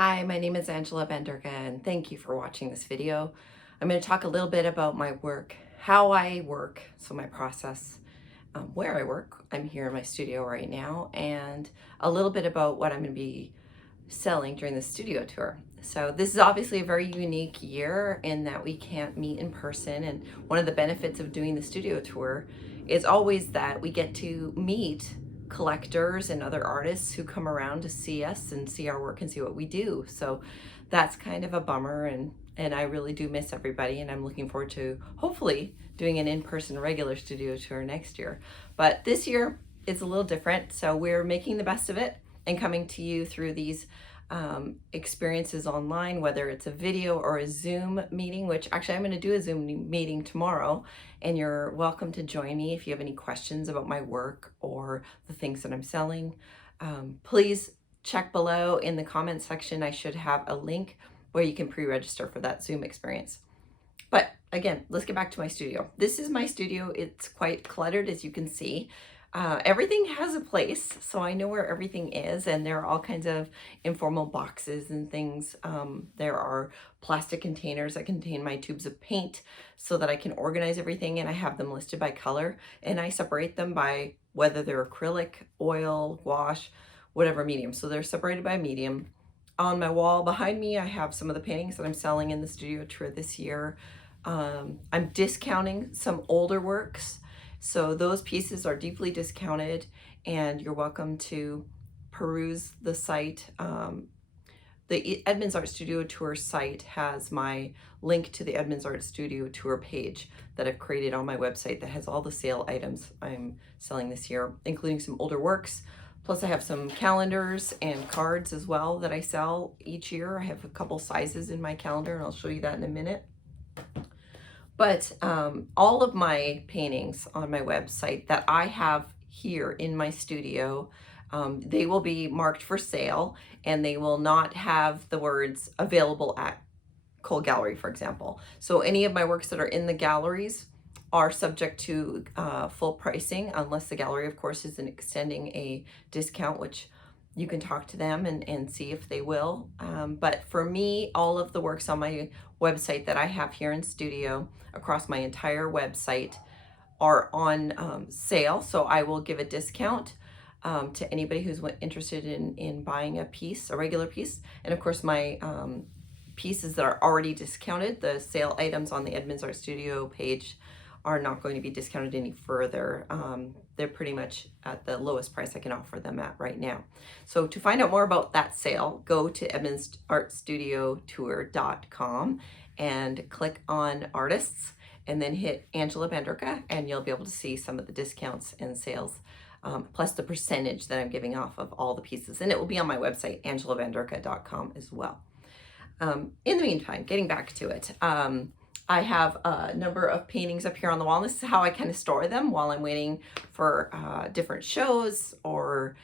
Hi, my name is Angela Bandurka, and thank you for watching this video. I'm going to talk a little bit about my work, how I work, so my process, where I work. I'm here in my studio right now, and a little bit about what I'm going to be selling during the studio tour. So this is obviously a very unique year in that we can't meet in person, and one of the benefits of doing the studio tour is always that we get to meet collectors and other artists who come around to see us and see our work and see what we do. So that's kind of a bummer, and I really do miss everybody, and I'm looking forward to hopefully doing an in-person regular studio tour next year. But this year it's a little different, so we're making the best of it and coming to you through these experiences online, whether it's a video or a Zoom meeting, which actually I'm going to do a Zoom meeting tomorrow, and you're welcome to join me if you have any questions about my work or the things that I'm selling. Please check below in the comment section. I should have a link where you can pre-register for that Zoom experience. But again, let's get back to my studio. This is my studio. It's quite cluttered, as you can see. Everything has a place, so I know where everything is, and there are all kinds of informal boxes and things. There are plastic containers that contain my tubes of paint so that I can organize everything, and I have them listed by color, and I separate them by whether they're acrylic, oil, wash, whatever medium. So they're separated by medium. On my wall behind me, I have some of the paintings that I'm selling in the studio tour this year. I'm discounting some older works, so those pieces are deeply discounted, and you're welcome to peruse the site. The Edmonds Art Studio Tour site has my link to the Edmonds Art Studio Tour page that I've created on my website that has all the sale items I'm selling this year, including some older works. Plus I have some calendars and cards as well that I sell each year. I have a couple sizes in my calendar, and I'll show you that in a minute. But all of my paintings on my website that I have here in my studio, they will be marked for sale, and they will not have the words available at Cole Gallery, for example. So any of my works that are in the galleries are subject to full pricing, unless the gallery, of course, is extending a discount, which you can talk to them and see if they will. But for me, all of the works on my website that I have here in studio across my entire website are on sale. So I will give a discount to anybody who's interested in buying a piece, a regular piece. And of course, my pieces that are already discounted, the sale items on the Edmonds Art Studio page, are not going to be discounted any further. They're pretty much at the lowest price I can offer them at right now. So to find out more about that sale, go to edmondsartstudiotour.com and click on artists, and then hit Angela Bandurka, and you'll be able to see some of the discounts and sales, plus the percentage that I'm giving off of all the pieces. And it will be on my website, angelabandurka.com, as well. In the meantime, getting back to it, I have a number of paintings up here on the wall. This is how I kind of store them while I'm waiting for different shows or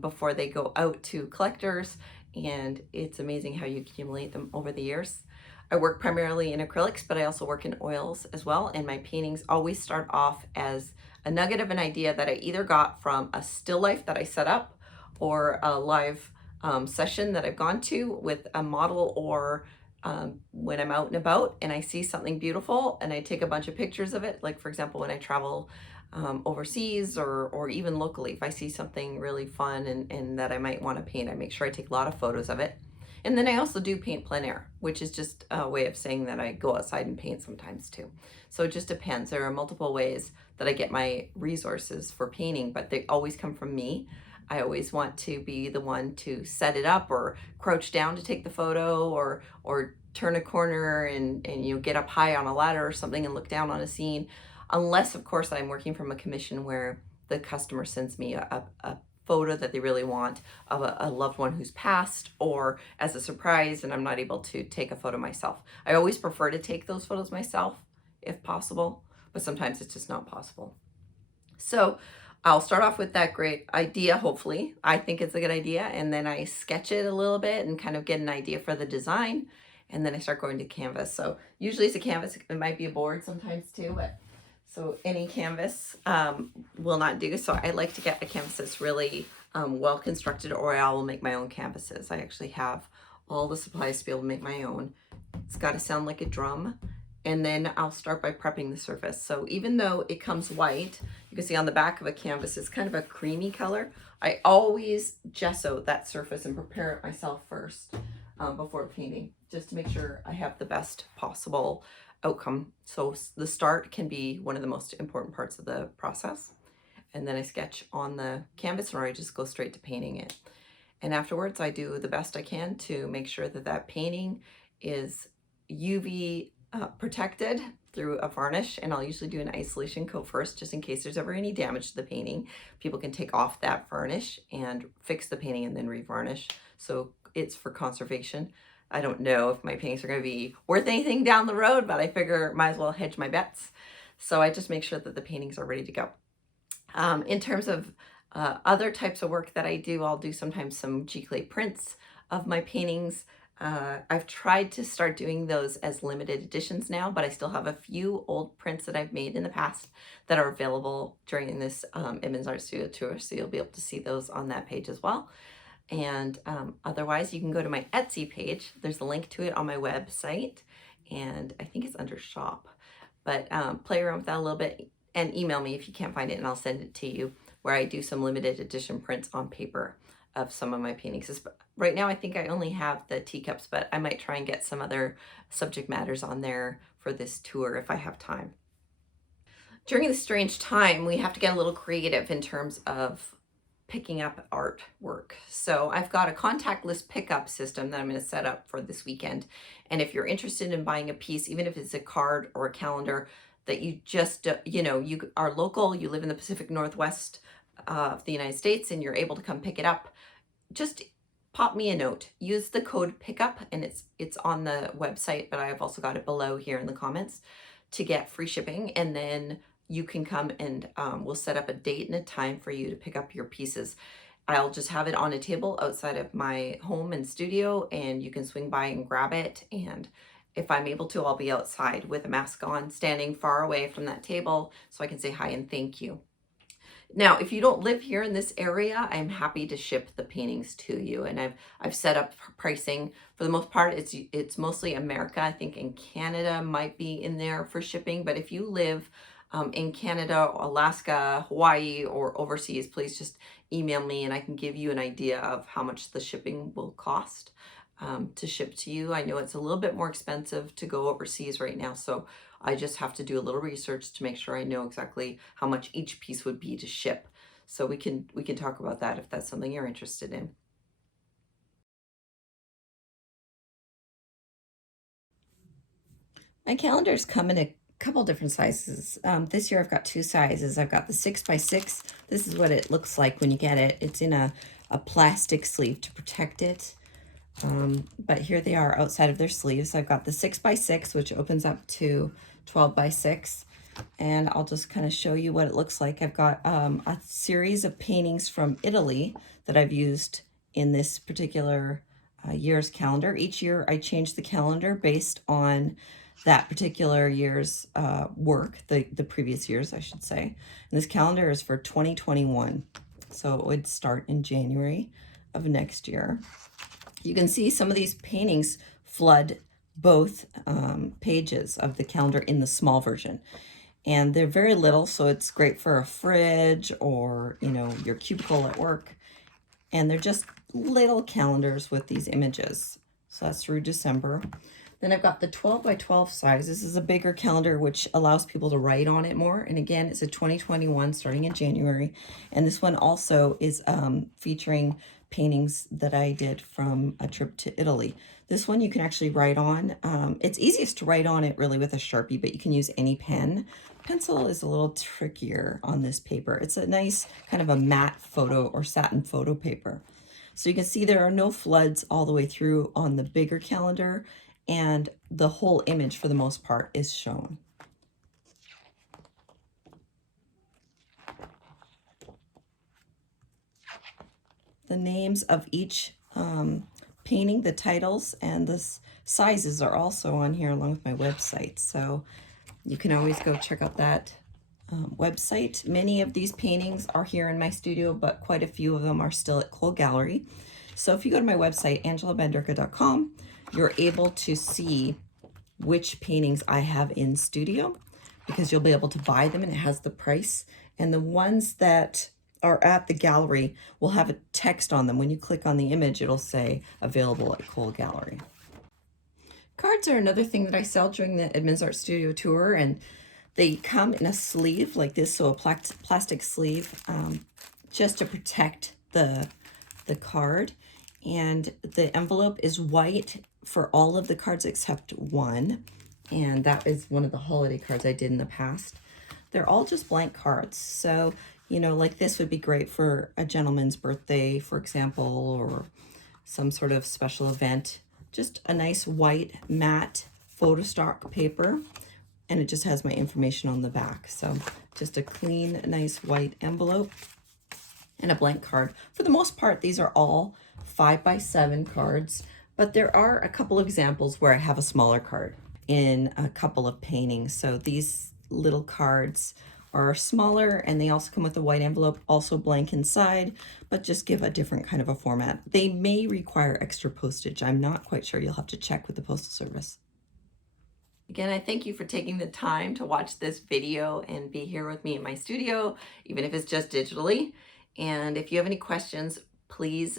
before they go out to collectors. And it's amazing how you accumulate them over the years. I work primarily in acrylics, but I also work in oils as well. And my paintings always start off as a nugget of an idea that I either got from a still life that I set up, or a live session that I've gone to with a model, or when I'm out and about and I see something beautiful and I take a bunch of pictures of it. Like, for example, when I travel overseas or even locally, if I see something really fun and that I might want to paint, I make sure I take a lot of photos of it. And then I also do paint plein air, which is just a way of saying that I go outside and paint sometimes too. So it just depends. There are multiple ways that I get my resources for painting, but they always come from me. I always want to be the one to set it up, or crouch down to take the photo, or turn a corner and get up high on a ladder or something and look down on a scene. Unless, of course, I'm working from a commission where the customer sends me a photo that they really want of a loved one who's passed, or as a surprise, and I'm not able to take a photo myself. I always prefer to take those photos myself if possible, but sometimes it's just not possible. So I'll start off with that great idea, hopefully. I think it's a good idea, and then I sketch it a little bit and kind of get an idea for the design, and then I start going to canvas. So usually it's a canvas, it might be a board sometimes too, but so any canvas will not do. So I like to get a canvas that's really well constructed, or I will make my own canvases. I actually have all the supplies to be able to make my own. It's got to sound like a drum. And then I'll start by prepping the surface. So even though it comes white, you can see on the back of a canvas, it's kind of a creamy color. I always gesso that surface and prepare it myself first before painting, just to make sure I have the best possible outcome. So the start can be one of the most important parts of the process. And then I sketch on the canvas, or I just go straight to painting it. And afterwards, I do the best I can to make sure that that painting is UV protected through a varnish, and I'll usually do an isolation coat first, just in case there's ever any damage to the painting. People can take off that varnish and fix the painting and then revarnish. So it's for conservation. I don't know if my paintings are going to be worth anything down the road, but I figure might as well hedge my bets. So I just make sure that the paintings are ready to go. In terms of other types of work that I do, I'll do sometimes some giclée prints of my paintings. I've tried to start doing those as limited editions now, but I still have a few old prints that I've made in the past that are available during this Edmonds Art Studio tour, so you'll be able to see those on that page as well. And otherwise, you can go to my Etsy page. There's a link to it on my website, and I think it's under shop. But play around with that a little bit and email me if you can't find it, and I'll send it to you, where I do some limited edition prints on paper of some of my paintings. Right now, I think I only have the teacups, but I might try and get some other subject matters on there for this tour if I have time. During this strange time, we have to get a little creative in terms of picking up artwork. So I've got a contactless pickup system that I'm going to set up for this weekend. And if you're interested in buying a piece, even if it's a card or a calendar that you just, you are local, you live in the Pacific Northwest of the United States, and you're able to come pick it up, just pop me a note. Use the code pickup, and it's on the website, but I've also got it below here in the comments to get free shipping. And then you can come and we'll set up a date and a time for you to pick up your pieces. I'll just have it on a table outside of my home and studio, and you can swing by and grab it. And if I'm able to, I'll be outside with a mask on, standing far away from that table so I can say hi and thank you. Now, if you don't live here in this area, I'm happy to ship the paintings to you. And I've set up pricing. For the most part, it's mostly America. I think in Canada might be in there for shipping. But if you live in Canada, Alaska, Hawaii, or overseas, please just email me and I can give you an idea of how much the shipping will cost to ship to you. I know it's a little bit more expensive to go overseas right now, so I just have to do a little research to make sure I know exactly how much each piece would be to ship. So we can talk about that if that's something you're interested in. My calendars come in a couple different sizes. This year I've got two sizes. I've got the 6x6. This is what it looks like when you get it. It's in a plastic sleeve to protect it. But here they are outside of their sleeves. I've got the 6x6, which opens up to 12x6. And I'll just kind of show you what it looks like. I've got a series of paintings from Italy that I've used in this particular year's calendar. Each year I change the calendar based on that particular year's work, the previous years, I should say. And this calendar is for 2021. So it would start in January of next year. You can see some of these paintings flood both pages of the calendar in the small version. And they're very little, so it's great for a fridge or, your cubicle at work. And they're just little calendars with these images. So that's through December. Then I've got the 12x12 size. This is a bigger calendar, which allows people to write on it more. And again, it's a 2021 starting in January. And this one also is featuring paintings that I did from a trip to Italy. This one you can actually write on. It's easiest to write on it really with a Sharpie, but you can use any pen. Pencil is a little trickier on this paper. It's a nice kind of a matte photo or satin photo paper. So you can see there are no floods all the way through on the bigger calendar, and the whole image for the most part is shown. The names of each painting, the titles, and the sizes are also on here along with my website. So you can always go check out that website. Many of these paintings are here in my studio, but quite a few of them are still at Cole Gallery. So if you go to my website, angelabandurka.com, you're able to see which paintings I have in studio, because you'll be able to buy them and it has the price. And the ones that are at the gallery will have a text on them. When you click on the image, it'll say available at Cole Gallery. Cards are another thing that I sell during the Edmonds Art Studio tour, and they come in a sleeve like this, so a plastic sleeve, just to protect the card. And the envelope is white for all of the cards except one, and that is one of the holiday cards I did in the past. They're all just blank cards, so you know, like this would be great for a gentleman's birthday, for example, or some sort of special event. Just a nice white matte photo stock paper, and it just has my information on the back. So just a clean, nice white envelope and a blank card. For the most part, these are all 5x7 cards, but there are a couple of examples where I have a smaller card in a couple of paintings. So these little cards are smaller, and they also come with a white envelope, also blank inside, but just give a different kind of a format. They may require extra postage. I'm not quite sure. You'll have to check with the Postal Service. Again, I thank you for taking the time to watch this video and be here with me in my studio, even if it's just digitally. And if you have any questions, please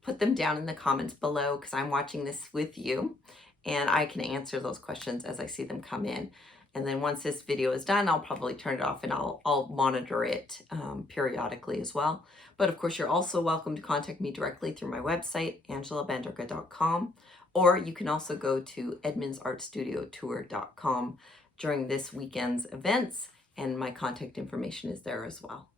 put them down in the comments below, because I'm watching this with you and I can answer those questions as I see them come in. And then once this video is done, I'll probably turn it off and I'll monitor it periodically as well. But of course, you're also welcome to contact me directly through my website, angelabandurka.com, or you can also go to edmondsartstudiotour.com during this weekend's events, and my contact information is there as well.